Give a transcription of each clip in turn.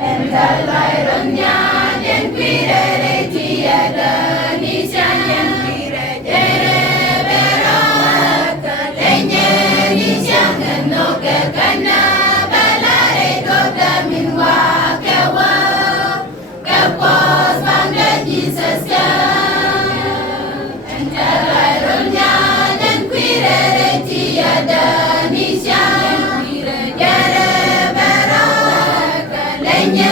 Entalaironya den quirere tiada nisanya quirere berawak lenye nisanya no kekana balare doda minwa kewa kepos bangga Jesus ka Entalaironya den quirere tiada nisanya quirere berawak lenye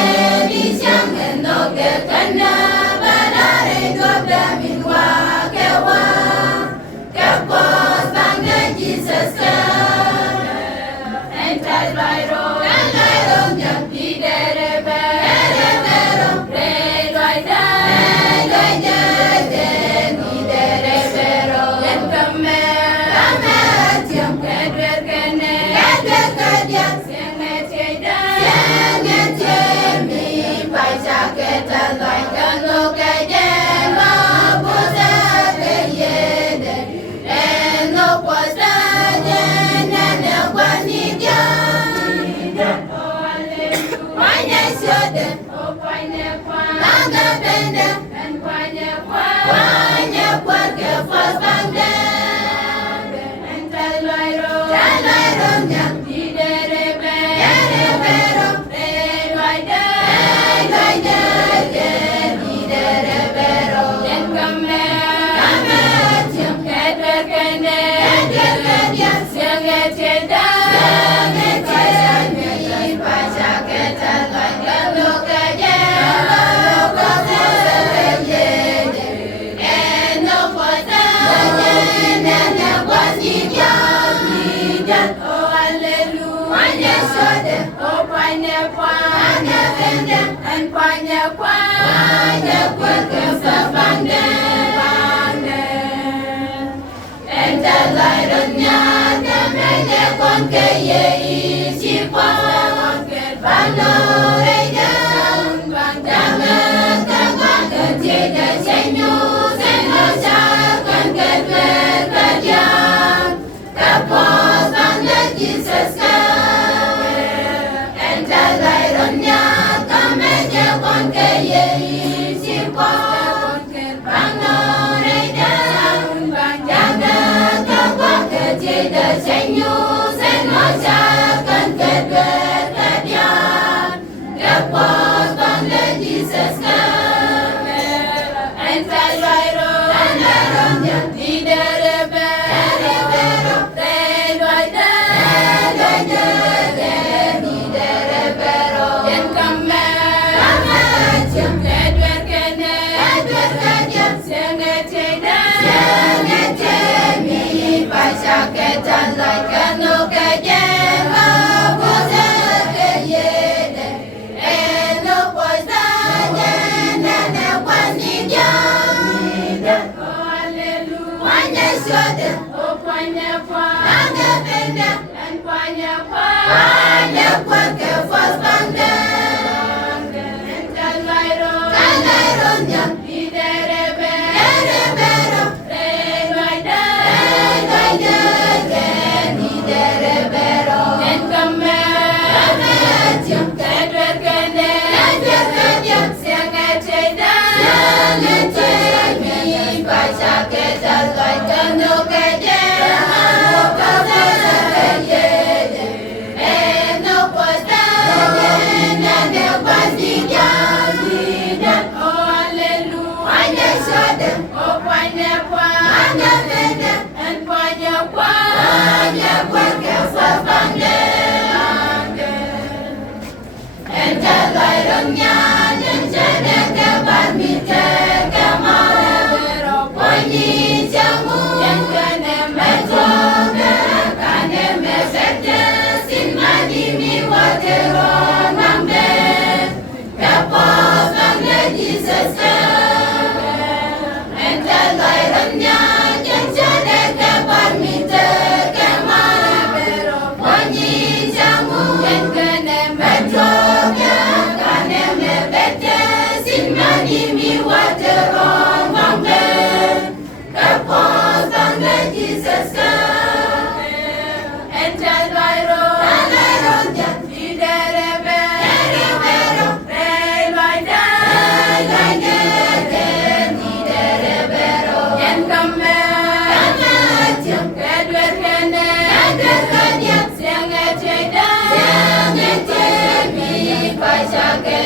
Kana balare doda minwa kewa kapos bangga Jesus ka ental bairo nyam di dere bero re doida doida ni dere bero en kame tiam kedwer kene kedwer kadian senge cheda senge chemi paisa keta laika no kajen ma pusa kayede no pusa jena ne kwani dia Panya syoda panya kwa naga benda dan panya kwa ke fas banda ental lairo nyam di dere bero re doida ni dere bero en kame tiam kedwer kene dia senge cheda paisa keta laika no kaje no no posa na kwasidia oh hallelujah soda oh panya benda and panya kwa ke sabanda entalaironya temene kon ke ye isipa bano reja bangga ke jeda senyu senosa kan ke kadian kapos bangga Jesus ka entalaironya temene kon ke ye isipa bano reja bangga ke jeda senyu senosa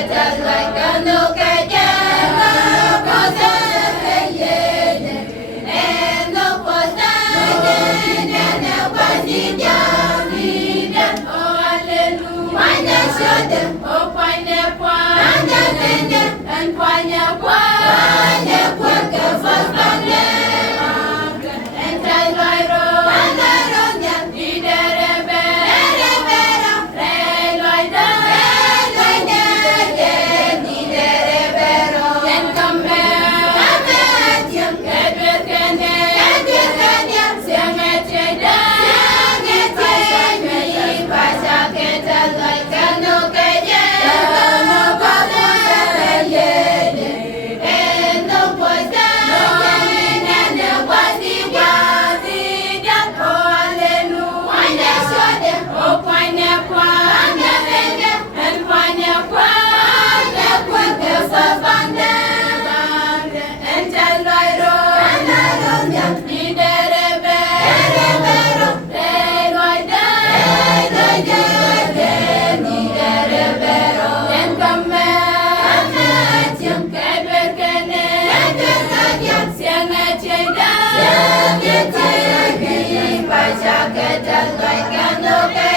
ketal loy kanu kejela posa keyene eno posa keyene kwasidia vida oh hallelujah wanya shode oh kwanya kwa anya pende en kwanya kwa anya kwa ke fosbande en tai loy ro andaro nya iderebe Ketal loy kanu